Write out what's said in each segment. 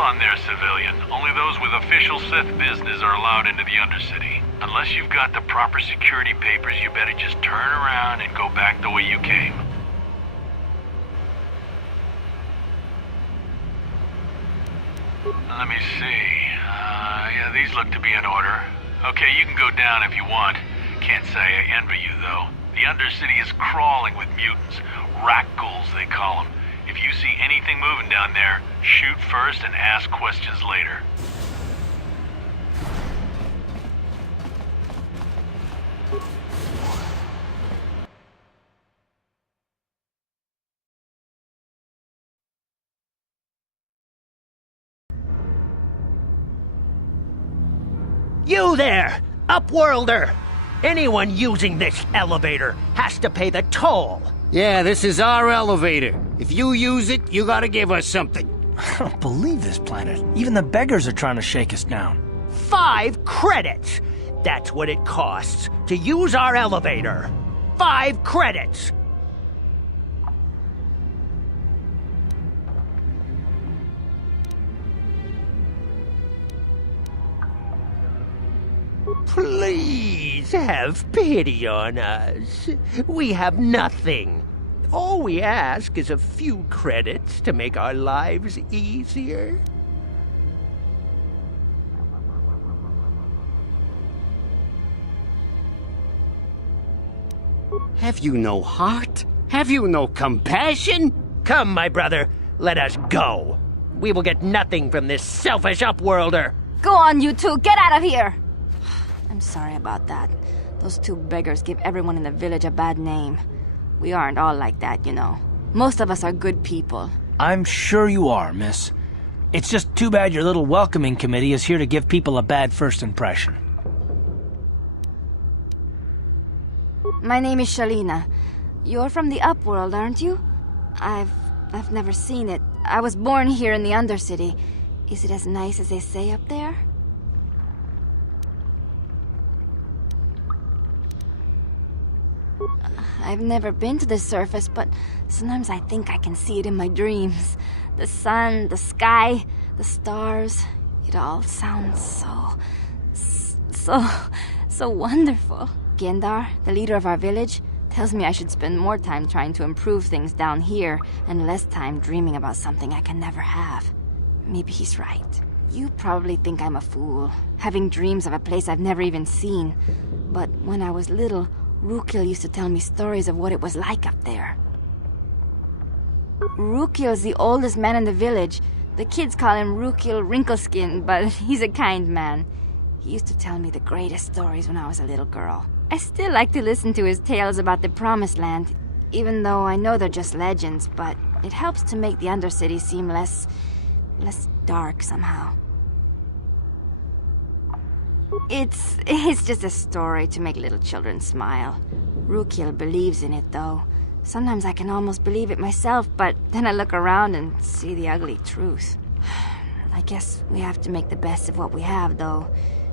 on there, civilian. Only those with official Sith business are allowed into the Undercity. Unless you've got the proper security papers, you better just turn around and go back the way you came. Let me see. Yeah, these look to be in order. Okay, you can go down if you want. Can't say I envy you, though. The Undercity is crawling with mutants. Rat ghouls, they call them. If you see anything moving down there, shoot first and ask questions later. You there, Upworlder! Anyone using this elevator has to pay the toll. Yeah, this is our elevator. If you use it, you gotta give us something. I don't believe this planet. Even the beggars are trying to shake us down. 5 credits! That's what it costs to use our elevator. 5 credits! Please have pity on us. We have nothing. All we ask is a few credits to make our lives easier. Have you no heart? Have you no compassion? Come, my brother, let us go. We will get nothing from this selfish Upworlder. Go on, you two, get out of here! I'm sorry about that. Those 2 beggars give everyone in the village a bad name. We aren't all like that, you know. Most of us are good people. I'm sure you are, miss. It's just too bad your little welcoming committee is here to give people a bad first impression. My name is Shalina. You're from the Upworld, aren't you? I've never seen it. I was born here in the Undercity. Is it as nice as they say up there? I've never been to the surface, but sometimes I think I can see it in my dreams. The sun, the sky, the stars. It all sounds so wonderful. Gendar, the leader of our village, tells me I should spend more time trying to improve things down here and less time dreaming about something I can never have. Maybe he's right. You probably think I'm a fool, having dreams of a place I've never even seen. But when I was little, Rukiel used to tell me stories of what it was like up there. Rukiel's the oldest man in the village. The kids call him Rukiel Wrinkleskin, but he's a kind man. He used to tell me the greatest stories when I was a little girl. I still like to listen to his tales about the Promised Land, even though I know they're just legends, but it helps to make the Undercity seem less dark somehow. It's just a story to make little children smile. Rukiel believes in it, though. Sometimes I can almost believe it myself, but then I look around and see the ugly truth. I guess we have to make the best of what we have, though.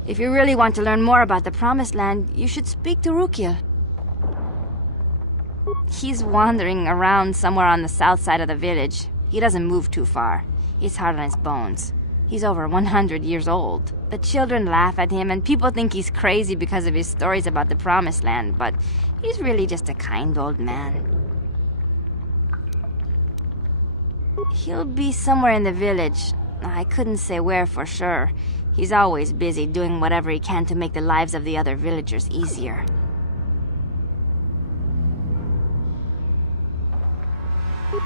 If you really want to learn more about the Promised Land, you should speak to Rukiel. He's wandering around somewhere on the south side of the village. He doesn't move too far. He's hard on his bones. He's over 100 years old. The children laugh at him, and people think he's crazy because of his stories about the Promised Land, but he's really just a kind old man. He'll be somewhere in the village. I couldn't say where for sure. He's always busy doing whatever he can to make the lives of the other villagers easier.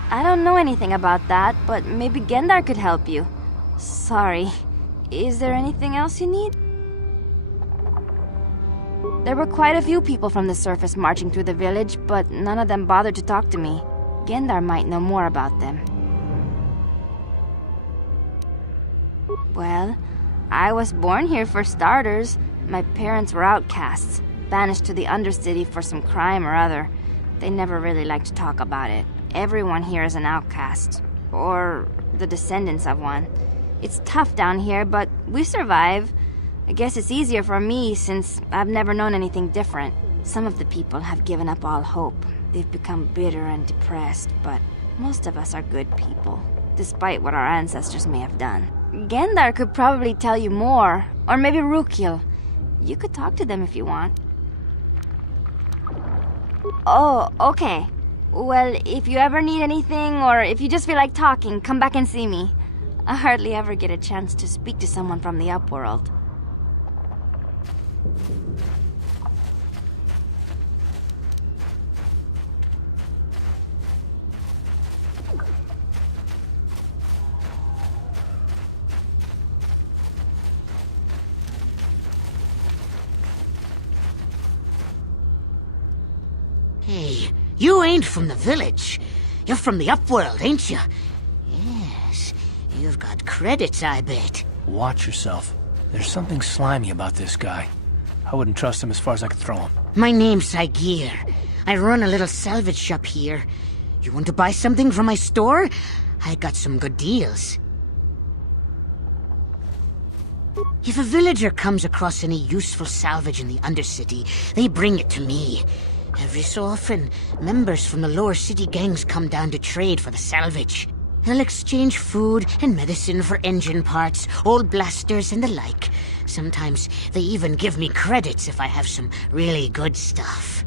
I don't know anything about that, but maybe Gendar could help you. Sorry. Is there anything else you need? There were quite a few people from the surface marching through the village, but none of them bothered to talk to me. Gendar might know more about them. Well, I was born here for starters. My parents were outcasts, banished to the Undercity for some crime or other. They never really liked to talk about it. Everyone here is an outcast, or the descendants of one. It's tough down here, but we survive. I guess it's easier for me since I've never known anything different. Some of the people have given up all hope. They've become bitter and depressed, but most of us are good people, despite what our ancestors may have done. Gendar could probably tell you more. Or maybe Rukil. You could talk to them if you want. Oh, okay. Well, if you ever need anything, or if you just feel like talking, come back and see me. I hardly ever get a chance to speak to someone from the Upworld. Hey, you ain't from the village. You're from the Upworld, ain't you? Yes, you've got credits, I bet. Watch yourself. There's something slimy about this guy. I wouldn't trust him as far as I could throw him. My name's Saigir. I run a little salvage shop here. You want to buy something from my store? I got some good deals. If a villager comes across any useful salvage in the Undercity, they bring it to me. Every so often, members from the lower city gangs come down to trade for the salvage. They'll exchange food and medicine for engine parts, old blasters, and the like. Sometimes they even give me credits if I have some really good stuff.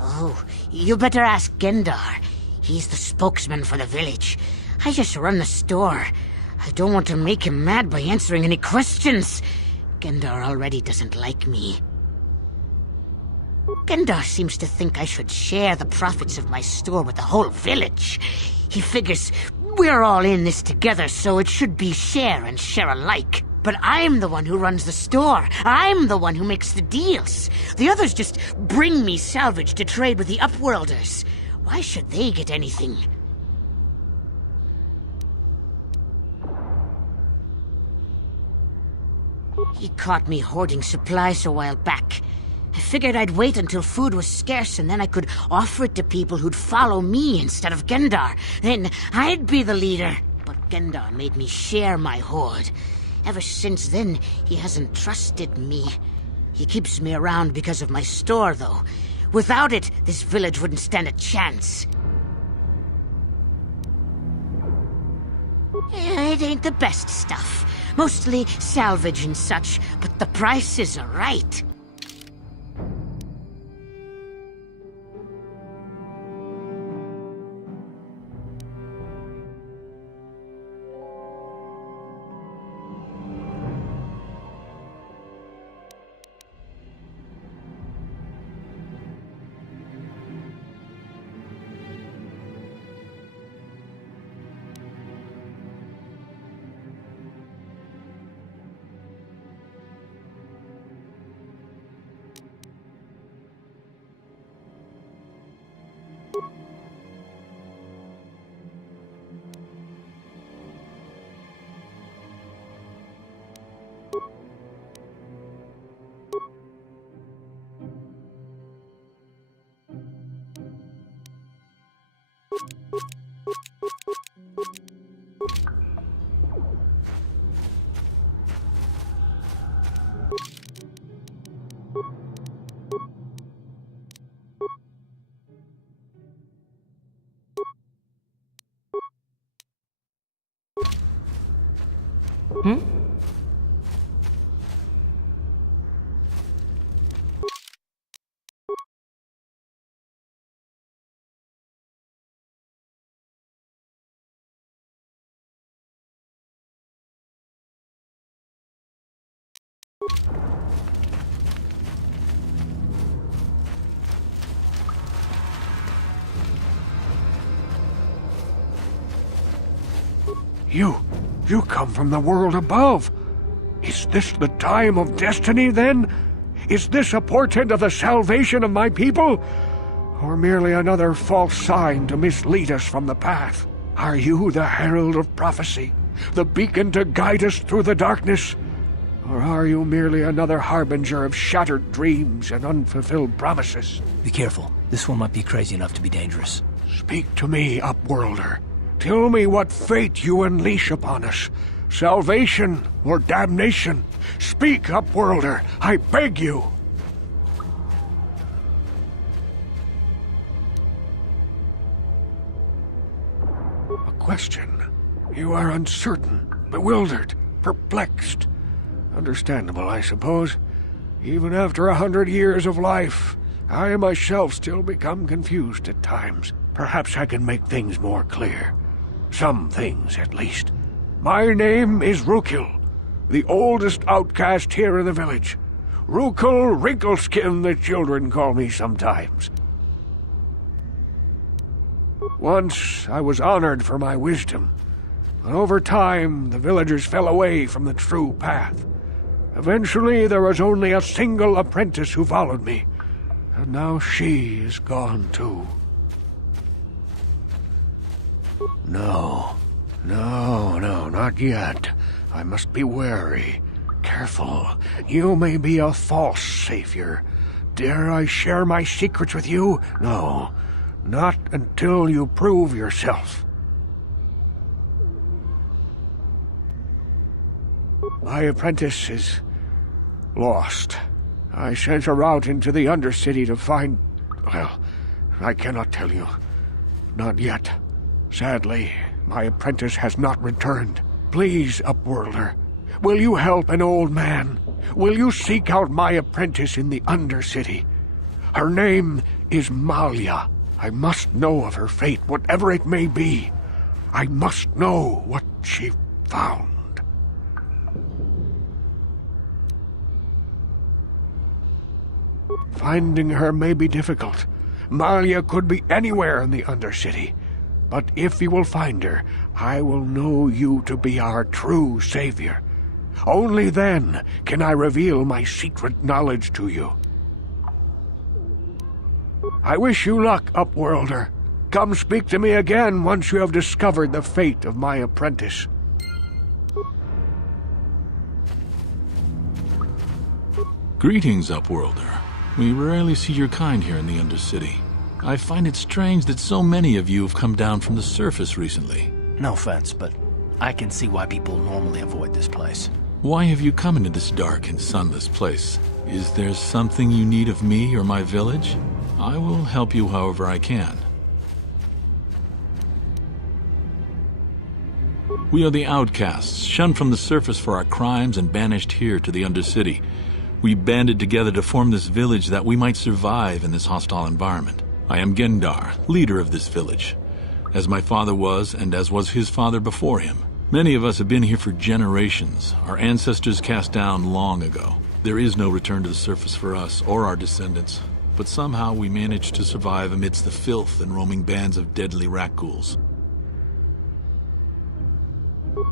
Oh, you better ask Gendar. He's the spokesman for the village. I just run the store. I don't want to make him mad by answering any questions. Gendar already doesn't like me. Gendar seems to think I should share the profits of my store with the whole village. He figures we're all in this together, so it should be share and share alike. But I'm the one who runs the store. I'm the one who makes the deals. The others just bring me salvage to trade with the Upworlders. Why should they get anything? He caught me hoarding supplies a while back. I figured I'd wait until food was scarce and then I could offer it to people who'd follow me instead of Gendar. Then I'd be the leader. But Gendar made me share my hoard. Ever since then, he hasn't trusted me. He keeps me around because of my store, though. Without it, this village wouldn't stand a chance. It ain't the best stuff. Mostly salvage and such, but the prices are right. You come from the world above. Is this the time of destiny, then? Is this a portent of the salvation of my people? Or merely another false sign to mislead us from the path? Are you the herald of prophecy, the beacon to guide us through the darkness? Or are you merely another harbinger of shattered dreams and unfulfilled promises? Be careful. This one might be crazy enough to be dangerous. Speak to me, Upworlder. Tell me what fate you unleash upon us. Salvation or damnation? Speak, Upworlder, I beg you. A question. You are uncertain, bewildered, perplexed. Understandable, I suppose. Even after 100 years of life, I myself still become confused at times. Perhaps I can make things more clear. Some things, at least. My name is Rukil, the oldest outcast here in the village. Rukil Wrinkleskin, the children call me sometimes. Once I was honored for my wisdom, but over time the villagers fell away from the true path. Eventually there was only a single apprentice who followed me, and now she is gone too. No, not yet. I must be wary. Careful. You may be a false savior. Dare I share my secrets with you? No, not until you prove yourself. My apprentice is lost. I sent her out into the Undercity to find... Well, I cannot tell you. Not yet. Sadly, my apprentice has not returned. Please, Upworlder, will you help an old man? Will you seek out my apprentice in the Undercity? Her name is Malia. I must know of her fate, whatever it may be. I must know what she found. Finding her may be difficult. Malia could be anywhere in the Undercity. But if you will find her, I will know you to be our true savior. Only then can I reveal my secret knowledge to you. I wish you luck, Upworlder. Come speak to me again once you have discovered the fate of my apprentice. Greetings, Upworlder. We rarely see your kind here in the Undercity. I find it strange that so many of you have come down from the surface recently. No offense, but I can see why people normally avoid this place. Why have you come into this dark and sunless place? Is there something you need of me or my village? I will help you however I can. We are the outcasts, shunned from the surface for our crimes and banished here to the Undercity. We banded together to form this village that we might survive in this hostile environment. I am Gendar, leader of this village, as my father was and as was his father before him. Many of us have been here for generations, our ancestors cast down long ago. There is no return to the surface for us or our descendants, but somehow we managed to survive amidst the filth and roaming bands of deadly rat-ghouls.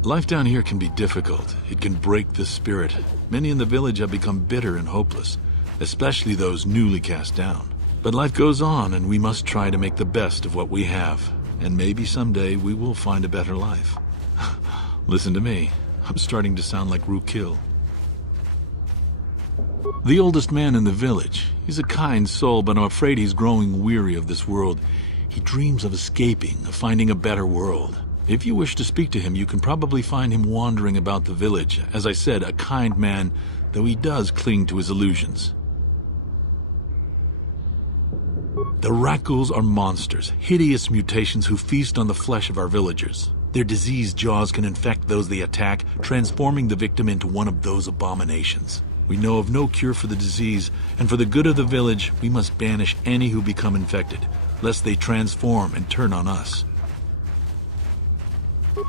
Life down here can be difficult. It can break the spirit. Many in the village have become bitter and hopeless, especially those newly cast down. But life goes on, and we must try to make the best of what we have. And maybe someday we will find a better life. Listen to me. I'm starting to sound like Rukil. The oldest man in the village. He's a kind soul, but I'm afraid he's growing weary of this world. He dreams of escaping, of finding a better world. If you wish to speak to him, you can probably find him wandering about the village. As I said, a kind man, though he does cling to his illusions. The rat-ghouls are monsters, hideous mutations who feast on the flesh of our villagers. Their diseased jaws can infect those they attack, transforming the victim into one of those abominations. We know of no cure for the disease, and for the good of the village, we must banish any who become infected, lest they transform and turn on us.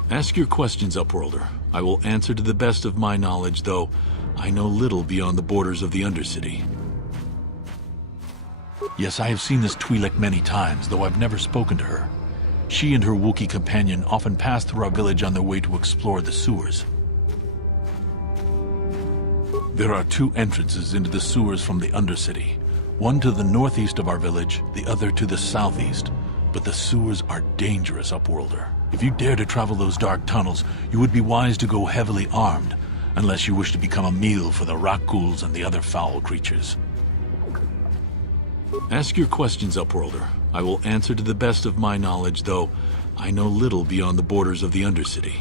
Ask your questions, Upworlder. I will answer to the best of my knowledge, though I know little beyond the borders of the Undercity. Yes, I have seen this Twi'lek many times, though I've never spoken to her. She and her Wookiee companion often pass through our village on their way to explore the sewers. There are two entrances into the sewers from the Undercity. One to the northeast of our village, the other to the southeast. But the sewers are dangerous, Upworlder. If you dare to travel those dark tunnels, you would be wise to go heavily armed, unless you wish to become a meal for the rat-ghouls and the other foul creatures. Ask your questions, Upworlder. I will answer to the best of my knowledge, though I know little beyond the borders of the Undercity.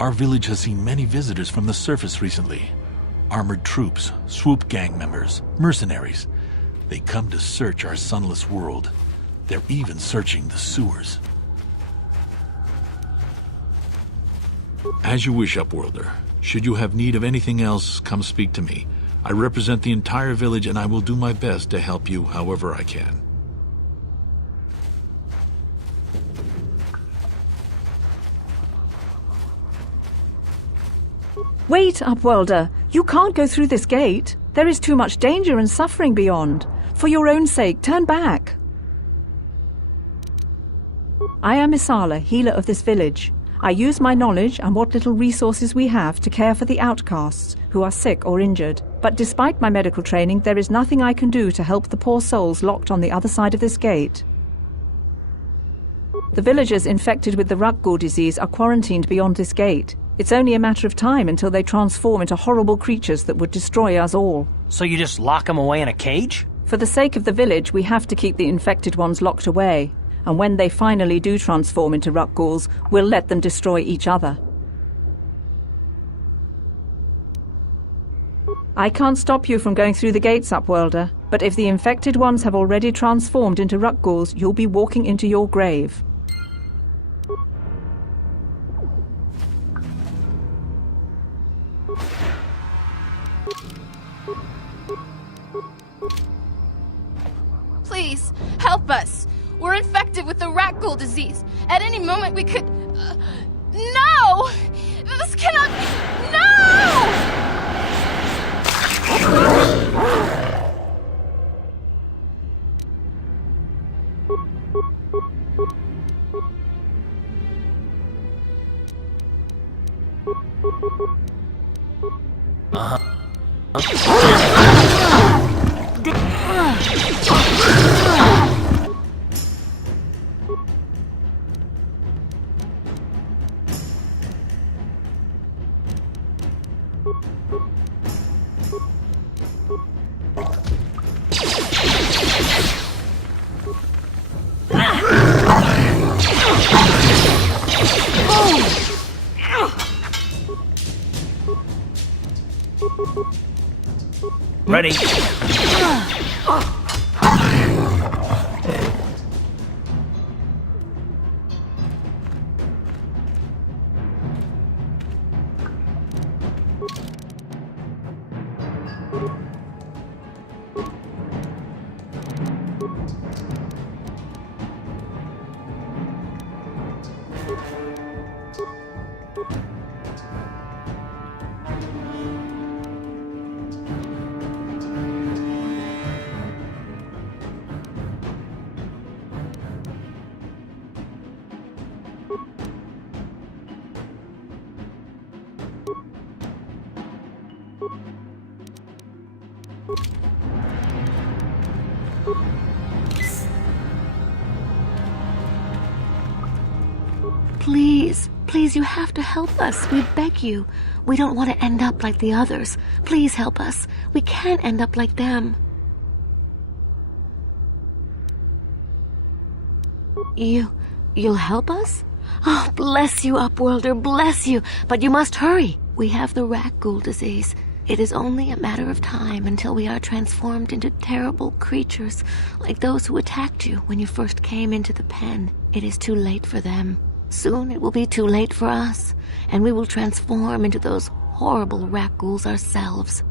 Our village has seen many visitors from the surface recently. Armored troops, swoop gang members, mercenaries. They come to search our sunless world. They're even searching the sewers. As you wish, Upworlder. Should you have need of anything else, come speak to me. I represent the entire village, and I will do my best to help you however I can. Wait, Upworlder. You can't go through this gate. There is too much danger and suffering beyond. For your own sake, turn back. I am Isala, healer of this village. I use my knowledge and what little resources we have to care for the outcasts who are sick or injured. But despite my medical training, there is nothing I can do to help the poor souls locked on the other side of this gate. The villagers infected with the Rakghoul disease are quarantined beyond this gate. It's only a matter of time until they transform into horrible creatures that would destroy us all. So you just lock them away in a cage? For the sake of the village, we have to keep the infected ones locked away. And when they finally do transform into Rakghouls, we'll let them destroy each other. I can't stop you from going through the gates, Upworlder, but if the infected ones have already transformed into Rakghouls, you'll be walking into your grave. Please, help us! We're infected with the Rakghoul disease. At any moment we could... No! This cannot... No! Ready. Please, you have to help us. We beg you. We don't want to end up like the others. Please help us. We can't end up like them. You'll help us? Oh, bless you, Upworlder, bless you. But you must hurry. We have the Rakghoul disease. It is only a matter of time until we are transformed into terrible creatures, like those who attacked you when you first came into the pen. It is too late for them. Soon it will be too late for us, and we will transform into those horrible Rakghouls ourselves.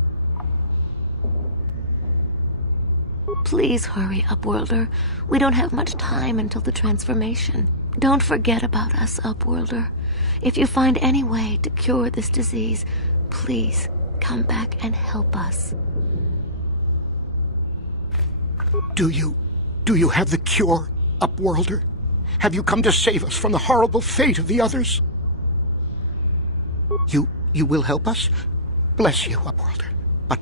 Please hurry, Upworlder. We don't have much time until the transformation. Don't forget about us, Upworlder. If you find any way to cure this disease, please come back and help us. Do you have the cure, Upworlder? Have you come to save us from the horrible fate of the others? You will help us? Bless you, Upworlder. But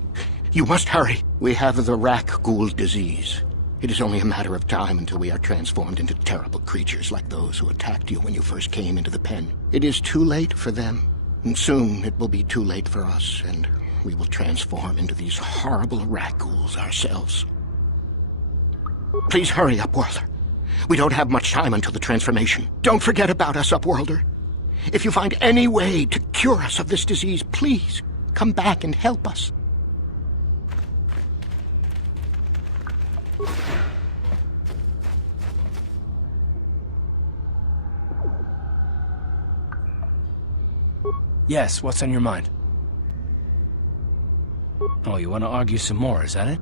you must hurry. We have the Rakghoul disease. It is only a matter of time until we are transformed into terrible creatures like those who attacked you when you first came into the pen. It is too late for them, and soon it will be too late for us, and we will transform into these horrible Rakghouls ourselves. Please hurry, Upworlder. We don't have much time until the transformation. Don't forget about us, Upworlder. If you find any way to cure us of this disease, please come back and help us. Yes, what's on your mind? Oh, you want to argue some more, is that it?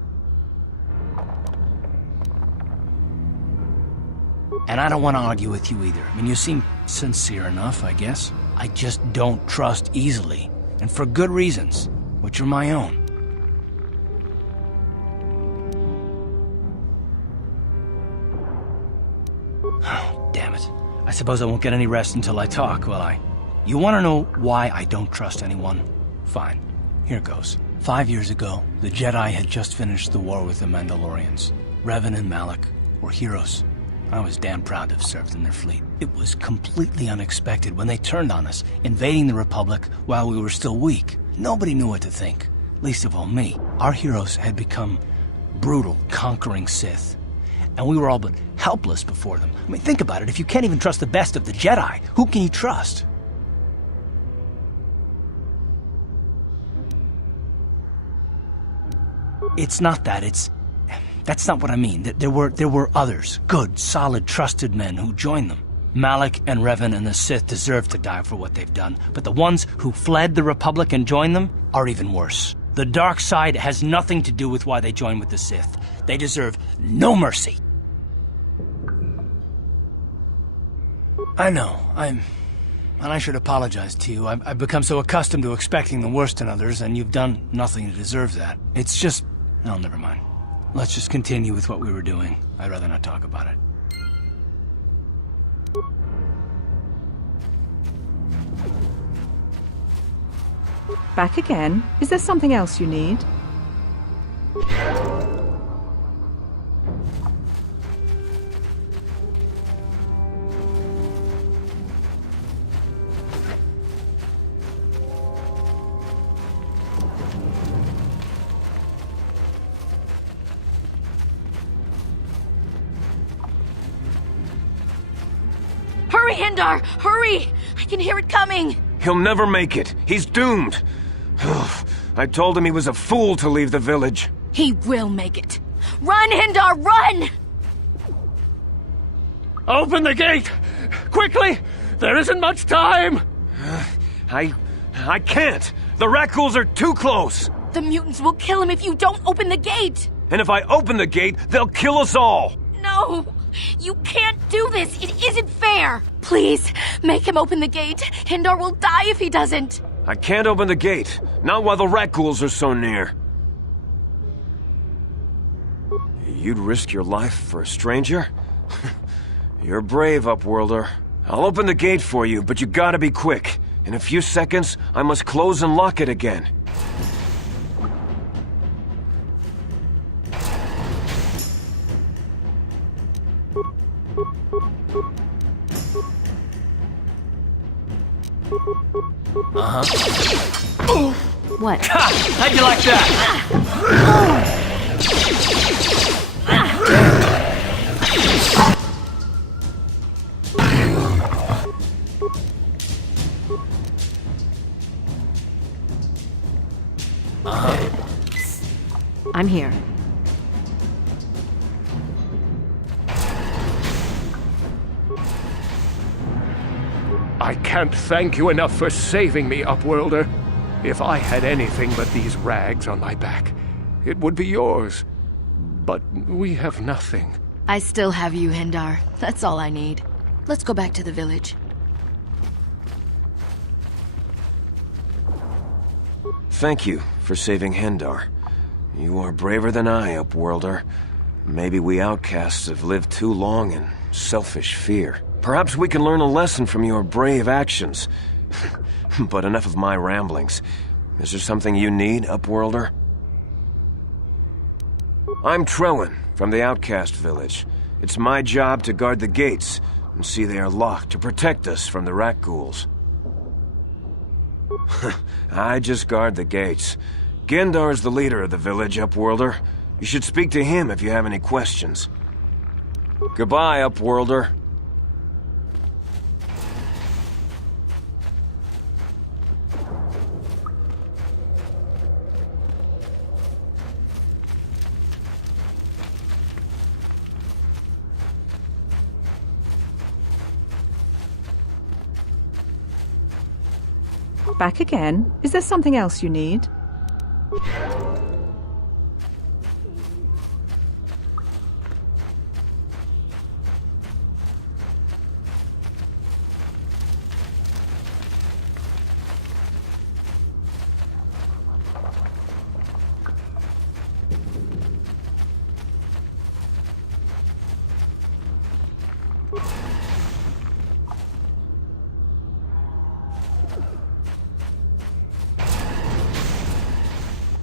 And I don't want to argue with you either. I mean, you seem sincere enough, I guess. I just don't trust easily. And for good reasons, which are my own. Oh, damn it. I suppose I won't get any rest until I talk, will I? You want to know why I don't trust anyone? Fine. Here goes. 5 years ago, the Jedi had just finished the war with the Mandalorians. Revan and Malak were heroes. I was damn proud to have served in their fleet. It was completely unexpected when they turned on us, invading the Republic while we were still weak. Nobody knew what to think, least of all me. Our heroes had become brutal, conquering Sith, and we were all but helpless before them. I mean, think about it. If you can't even trust the best of the Jedi, who can you trust? It's not that, that's not what I mean. There were others, good, solid, trusted men who joined them. Malak and Revan and the Sith deserve to die for what they've done, but the ones who fled the Republic and joined them are even worse. The dark side has nothing to do with why they joined with the Sith. They deserve no mercy. I know, and I should apologize to you. I've become so accustomed to expecting the worst in others, and you've done nothing to deserve that. It's just... No, never mind. Let's just continue with what we were doing. I'd rather not talk about it. Back again? Is there something else you need? Hurry, Hindar! Hurry! I can hear it coming! He'll never make it. He's doomed. I told him he was a fool to leave the village. He will make it. Run, Hindar, run! Open the gate! Quickly! There isn't much time! I can't! The Rakghouls are too close! The mutants will kill him if you don't open the gate! And if I open the gate, they'll kill us all! No! You can't do this! It isn't fair! Please, make him open the gate. Hindar will die if he doesn't. I can't open the gate. Not while the Rakghouls are so near. You'd risk your life for a stranger? You're brave, Upworlder. I'll open the gate for you, but you gotta be quick. In a few seconds, I must close and lock it again. What? How'd you like that? I'm here. I can't thank you enough for saving me, Upworlder. If I had anything but these rags on my back, it would be yours. But we have nothing. I still have you, Hindar. That's all I need. Let's go back to the village. Thank you for saving Hindar. You are braver than I, Upworlder. Maybe we outcasts have lived too long in selfish fear. Perhaps we can learn a lesson from your brave actions. But enough of my ramblings. Is there something you need, Upworlder? I'm Trellin, from the Outcast Village. It's my job to guard the gates, and see they are locked to protect us from the Rakghouls. I just guard the gates. Gendar's the leader of the village, Upworlder. You should speak to him if you have any questions. Goodbye, Upworlder. Back again? Is there something else you need?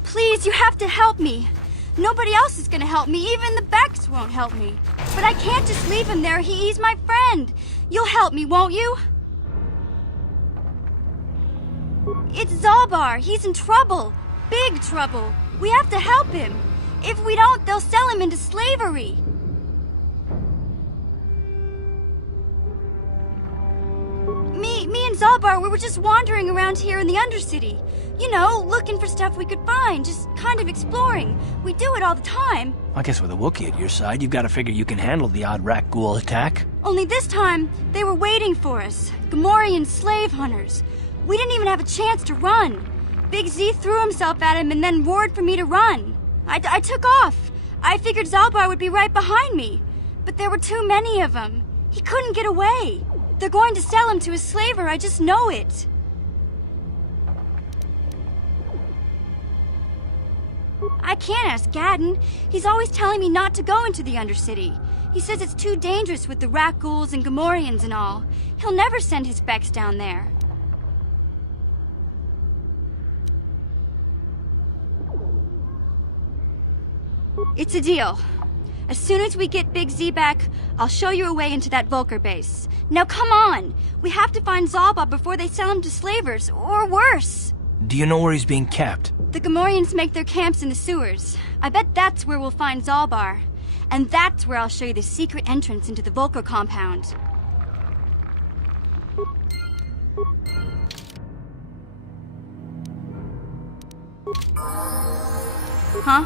Please, you have to help me. Nobody else is gonna help me. Even the Becks won't help me. But I can't just leave him there. He's my friend. You'll help me, won't you? It's Zalbar. He's in trouble. Big trouble. We have to help him. If we don't, they'll sell him into slavery. Me and Zalbar, we were just wandering around here in the Undercity. You know, looking for stuff we could find, just kind of exploring. We do it all the time. I guess with a Wookiee at your side, you've got to figure you can handle the odd rat ghoul attack. Only this time, they were waiting for us. Gamorrean slave hunters. We didn't even have a chance to run. Big Z threw himself at him and then roared for me to run. I took off. I figured Zalbar would be right behind me. But there were too many of them. He couldn't get away. They're going to sell him to a slaver, I just know it. I can't ask Gadden. He's always telling me not to go into the Undercity. He says it's too dangerous with the rat ghouls and Gamorreans and all. He'll never send his Becks down there. It's a deal. As soon as we get Big Z back, I'll show you a way into that Vulkar base. Now come on! We have to find Zalbar before they sell him to slavers, or worse! Do you know where he's being kept? The Gamorreans make their camps in the sewers. I bet that's where we'll find Zalbar. And that's where I'll show you the secret entrance into the Vulkar compound. Huh?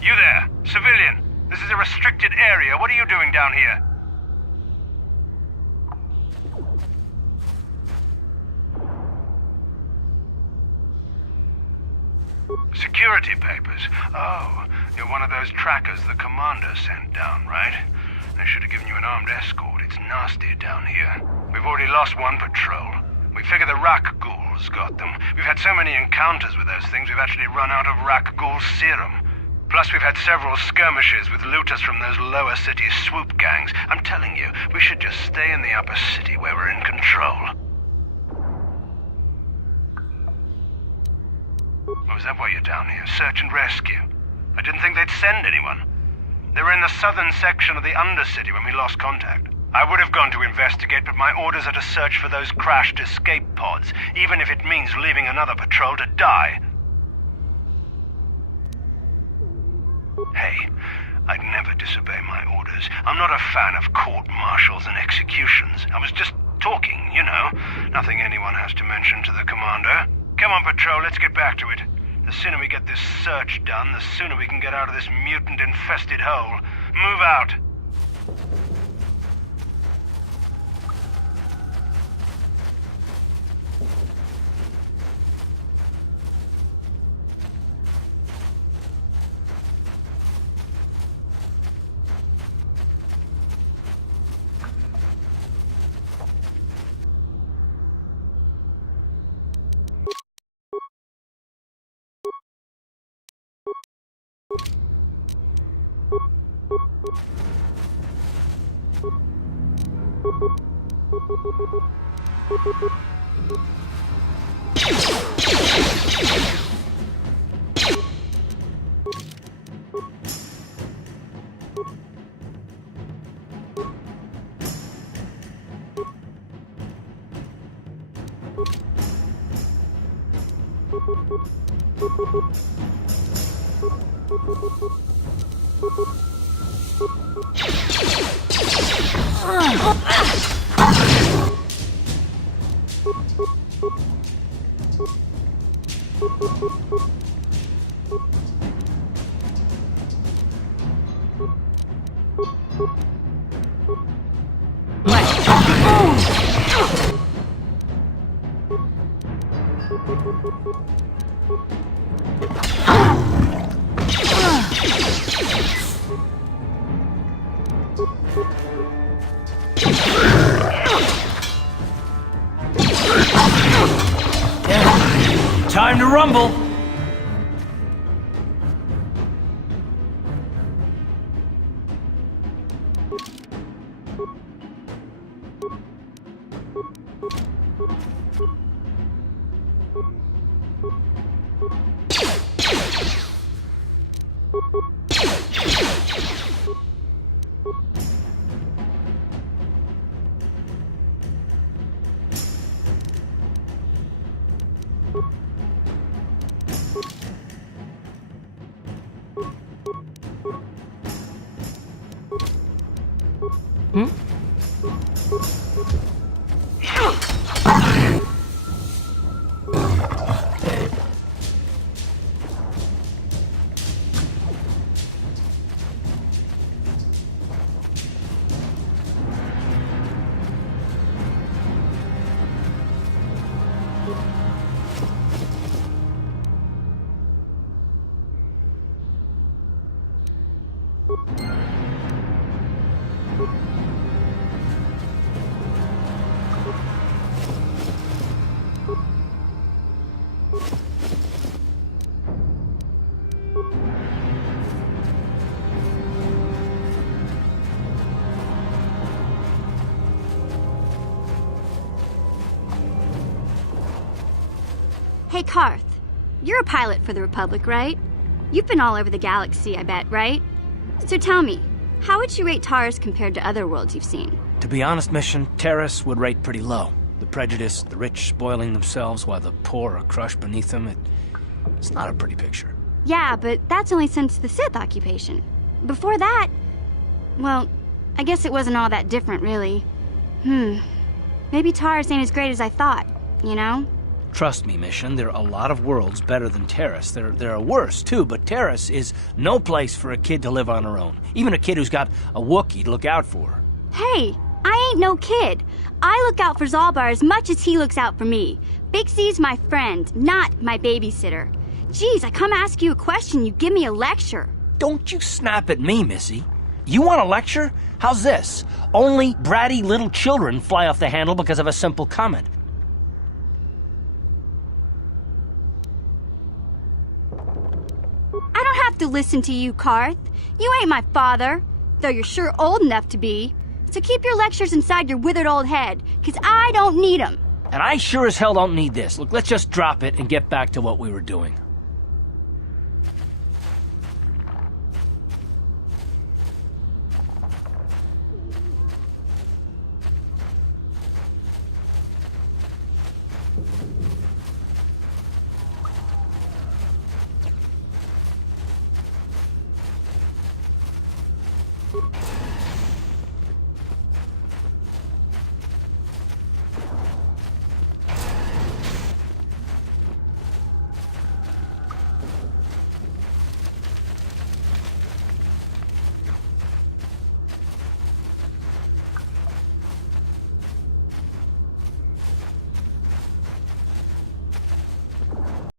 You there, civilian. This is a restricted area. What are you doing down here? Security papers. Oh, you're one of those trackers the commander sent down, right? They should have given you an armed escort. It's nasty down here. We've already lost one patrol. We figure the Rak ghouls got them. We've had so many encounters with those things, we've actually run out of Rak ghoul serum. Plus, we've had several skirmishes with looters from those lower city swoop gangs. I'm telling you, we should just stay in the upper city where we're in control. Oh, is that why you're down here? Search and rescue? I didn't think they'd send anyone. They were in the southern section of the Undercity when we lost contact. I would have gone to investigate, but my orders are to search for those crashed escape pods, even if it means leaving another patrol to die. Hey, I'd never disobey my orders. I'm not a fan of court-martials and executions. I was just talking, you know. Nothing anyone has to mention to the commander. Come on, patrol, let's get back to it. The sooner we get this search done, the sooner we can get out of this mutant-infested hole. Move out. Time to rumble! Hey, Karth. You're a pilot for the Republic, right? You've been all over the galaxy, I bet, right? So tell me, how would you rate Taurus compared to other worlds you've seen? To be honest, Mission, Terrace would rate pretty low. The prejudice, the rich spoiling themselves while the poor are crushed beneath them, it's not a pretty picture. Yeah, but that's only since the Sith occupation. Before that, well, I guess it wasn't all that different, really. Maybe Taurus ain't as great as I thought, you know? Trust me, Mission, there are a lot of worlds better than Terrace. There are worse, too, but Terrace is no place for a kid to live on her own. Even a kid who's got a Wookiee to look out for. Hey, I ain't no kid. I look out for Zalbar as much as he looks out for me. Big Z's my friend, not my babysitter. Geez, I come ask you a question, you give me a lecture. Don't you snap at me, Missy. You want a lecture? How's this? Only bratty little children fly off the handle because of a simple comment. I don't have to listen to you, Karth. You ain't my father, though you're sure old enough to be. So keep your lectures inside your withered old head, 'cause I don't need 'em. And I sure as hell don't need this. Look, let's just drop it and get back to what we were doing.